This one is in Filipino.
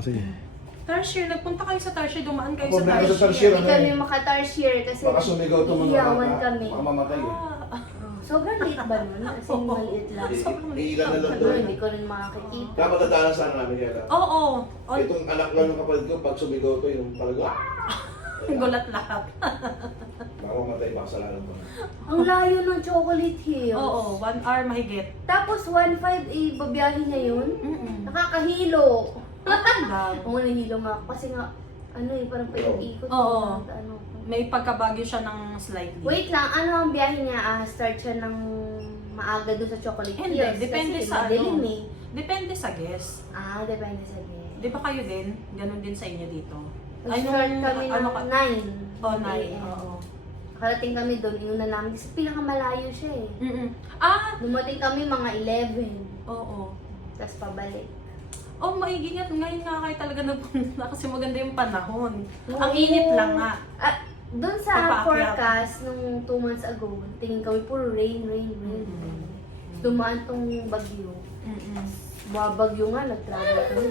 Sige. Tarsier, nagpunta kayo sa Tarsier, dumaan kayo sa Problema sa Tarsier. Tarsier, Hindi kami maka-tarsier kasi Baka sumigaw ito mga iyawan kami. Baka mamatay eh. Sobrang liit ba nun? Kasi maliit lang. Iilan na lang Ano, doon. hindi ko rin makakikita. Kaya matadalas sana namin kaya lang. Oo. Itong anak lang ng kapatid ko, pag sumigaw ito, yung talaga, Gulat lahat. baka mamatay pa sa lalan ko. Ang layo ng Chocolate Hills. Oo, 1 hour mahigit. Tapos 1.5 babiyahin niya yun. Nakakahilo. Maganda. Oo, nahilo nga ako. Kasi nga, ano eh, parang paikot. Oo. Ano. May pagkabagyo siya ng slightly. Wait lang, ano ang biyahe niya? Start siya ng maaga doon sa Chocolate Hindi, Hills. depende kasi sa madilim ano. eh. Depende sa guest. Depende sa guest. Di ba kayo din? Ganun din sa inyo dito. Nag-start kami ng 9. Oh, 9. Oo. Nakarating kami doon, inuna namin kasi pinakamalayo siya eh. Dumating kami mga 11. Oo. Tapos pabalik. Oh, maigi nga. Ngayon nga kayo talaga napunta kasi maganda yung panahon. Oo. Ang init lang nga. Doon sa Pagpaakyat. forecast nung 2 months ago, tingin kami puro rain. Dumaan tong bagyo. Babagyo nga, nag-travel kami.